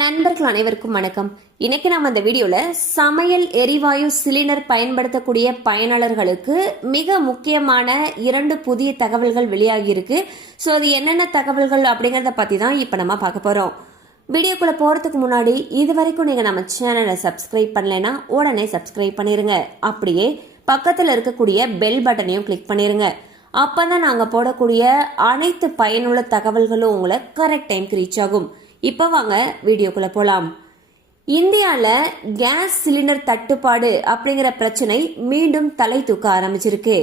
நண்பர்கள் அனைவருக்கும் வணக்கம். இன்னைக்கு நம்ம இந்த வீடியோல சமையல் எரிவாயு சிலிண்டர் பயன்படுத்தக்கூடிய பயனாளர்களுக்கு மிக முக்கியமான 2 புதிய தகவல்கள் வெளியாகி இருக்கு. ஸோ அது என்னென்ன தகவல்கள் அப்படிங்கறத பத்தி தான் இப்ப நம்ம பார்க்க போறோம். வீடியோக்குள்ள போறதுக்கு முன்னாடி இது வரைக்கும் நீங்க நம்ம சேனலை சப்ஸ்கிரைப் பண்ணலைன்னா உடனே சப்ஸ்கிரைப் பண்ணிருங்க. அப்படியே பக்கத்துல இருக்கக்கூடிய பெல் பட்டனையும் கிளிக் பண்ணிருங்க. அப்பதான் நாங்க போடக்கூடிய அனைத்து பயனுள்ள தகவல்களும் உங்களை கரெக்ட் டைம்க்கு ரீச் ஆகும். இப்போ வாங்க வீடியோக்குள்ள போலாம். இந்தியாவில் கேஸ் சிலிண்டர் தட்டுப்பாடு அப்படிங்கிற பிரச்சனை மீண்டும் தலை தூக்க ஆரம்பிச்சிருக்கு.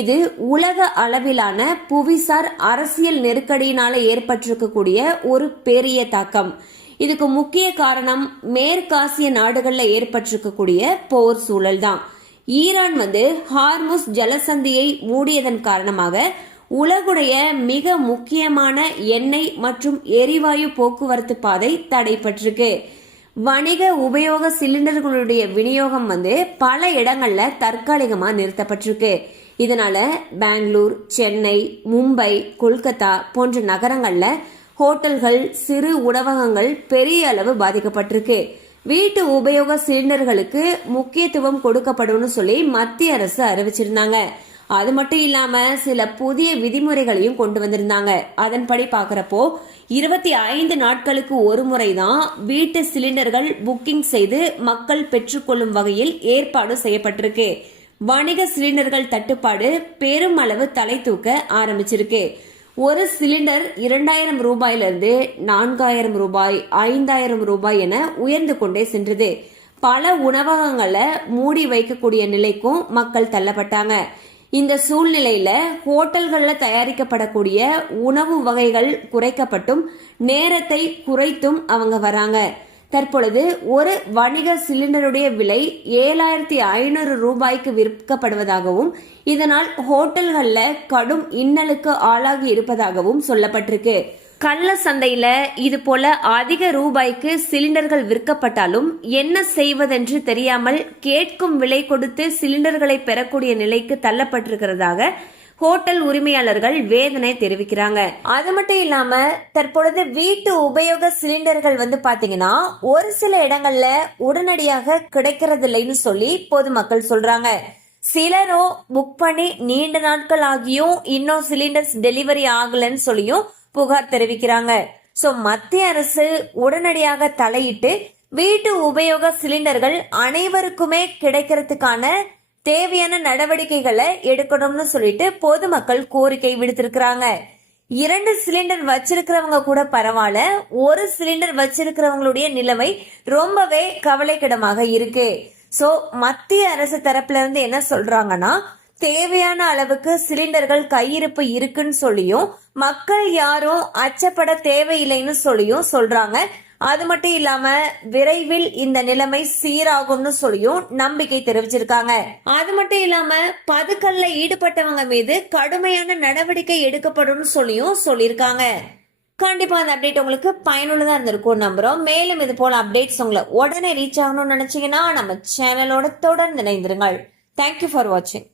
இது உலக அளவிலான புவிசார் அரசியல் நெருக்கடியினால ஏற்பட்டிருக்கக்கூடிய ஒரு பெரிய தாக்கம். இதுக்கு முக்கிய காரணம் மேற்காசிய நாடுகள்ல ஏற்பட்டிருக்கக்கூடிய போர் சூழல் தான். ஈரான் ஹார்முஸ் ஜலசந்தியை மூடியதன் காரணமாக உலகுடைய மிக முக்கியமான எண்ணெய் மற்றும் எரிவாயு போக்குவரத்து பாதை தடைப்பட்டிருக்கு. வணிக உபயோக சிலிண்டர்களுடைய விநியோகம் பல இடங்கள்ல தற்காலிகமா நிறுத்தப்பட்டிருக்கு. இதனால பெங்களூர், சென்னை, மும்பை, கொல்கத்தா போன்ற நகரங்கள்ல ஹோட்டல்கள், சிறு உணவகங்கள் பெரிய அளவு பாதிக்கப்பட்டிருக்கு. வீட்டு உபயோக சிலிண்டர்களுக்கு முக்கியத்துவம் கொடுக்கப்படும் சொல்லி மத்திய அரசு அறிவிச்சிருந்தாங்க. அது மட்டும் இல்லாம சில புதிய விதிமுறைகளையும் கொண்டு வந்திருந்தாங்க. அதன்படி பாக்குறப்போ 25 நாட்களுக்கு ஒரு முறைதான் வீட்டு சிலிண்டர்கள் புக்கிங் செய்து மக்கள் பெற்றுக்கொள்ளும் வகையில் ஏற்பாடு செய்யப்பட்டிருக்கு. வணிக சிலிண்டர்கள் தட்டுப்பாடு பெரும் அளவு தலை தூக்க ஆரம்பிச்சிருக்கு. ஒரு சிலிண்டர் 2000 ரூபாயிலிருந்து 4000 ரூபாய், 5000 ரூபாய் என உயர்ந்து கொண்டே சென்றது. பல உணவகங்களை மூடி வைக்கக்கூடிய நிலைக்கும் மக்கள் தள்ளப்பட்டாங்க. இந்த சூழ்நிலையில ஹோட்டல்கள்ல தயாரிக்கப்படக்கூடிய உணவு வகைகள் குறைக்கப்பட்டும் நேரத்தை குறைத்தும் அவங்க வராங்க. தற்பொழுது ஒரு வணிக சிலிண்டருடைய விலை 7500 ரூபாய்க்கு விற்கப்படுவதாகவும் இதனால் ஹோட்டல்கள்ல கடும் இன்னலுக்கு ஆளாகி இருப்பதாகவும் சொல்லப்பட்டிருக்கு. கள்ள சந்தையில இது போல அதிக ரூபாய்க்கு சிலிண்டர்கள் விற்கப்பட்டாலும் என்ன செய்வதென்று தெரியாமல் கேட்கும் விலை கொடுத்து சிலிண்டர்களை பெறக்கூடிய நிலைக்கு தள்ளப்பட்டிருக்கிறதாக ஹோட்டல் உரிமையாளர்கள் வேதனை தெரிவிக்கிறாங்க. அது மட்டும் இல்லாம தற்பொழுது வீட்டு உபயோக சிலிண்டர்கள் பாத்தீங்கன்னா ஒரு சில இடங்கள்ல உடனடியாக கிடைக்கிறது இல்லைன்னு சொல்லி பொதுமக்கள் சொல்றாங்க. சிலரோ புக் பண்ணி நீண்ட நாட்கள் ஆகியும் இன்னும் சிலிண்டர்ஸ் டெலிவரி ஆகலன்னு சொல்லியும் புகார் தெரிவிக்கிறாங்க. சோ மத்திய அரசு உடனடியாக தலையிட்டு வீட்டு உபயோக சிலிண்டர்கள் அனைவருக்குமே கிடைக்கிறதுக்கான தேவையான நடவடிக்கைகளை எடுக்கணும்னு சொல்லிட்டு பொதுமக்கள் கோரிக்கை விடுத்திருக்கிறாங்க. 2 சிலிண்டர் வச்சிருக்கிறவங்க கூட பரவாயில்ல, ஒரு சிலிண்டர் வச்சிருக்கிறவங்களுடைய நிலைமை ரொம்பவே கவலைக்கிடமாக இருக்கு. சோ மத்திய அரசு தரப்புல இருந்து என்ன சொல்றாங்கன்னா, தேவையான அளவுக்கு சிலிண்டர்கள் கையிருப்பு இருக்குன்னு சொல்லியும் மக்கள் யாரும் அச்சப்பட தேவையில்லைன்னு சொல்லியும் சொல்றாங்க. அது மட்டும் இல்லாம விரைவில் இந்த நிலைமை சீராகும்னு சொல்லியும் நம்பிக்கை தெரிவிச்சிருக்காங்க. அது மட்டும் இல்லாம பதுக்கல்ல ஈடுபட்டவங்க மீது கடுமையான நடவடிக்கை எடுக்கப்படும் சொல்லியும் சொல்லியிருக்காங்க. கண்டிப்பா அந்த அப்டேட் உங்களுக்கு பயனுள்ளதா இருந்திருக்கும் நம்புறோம். மேலும் இது போல அப்டேட்ஸ் உங்களை உடனே ரீச் ஆகணும்னு நினைச்சீங்கன்னா நம்ம சேனலோட தொடர்ந்து இணைந்திருங்கள். தேங்க்யூ ஃபார் வாட்சிங்.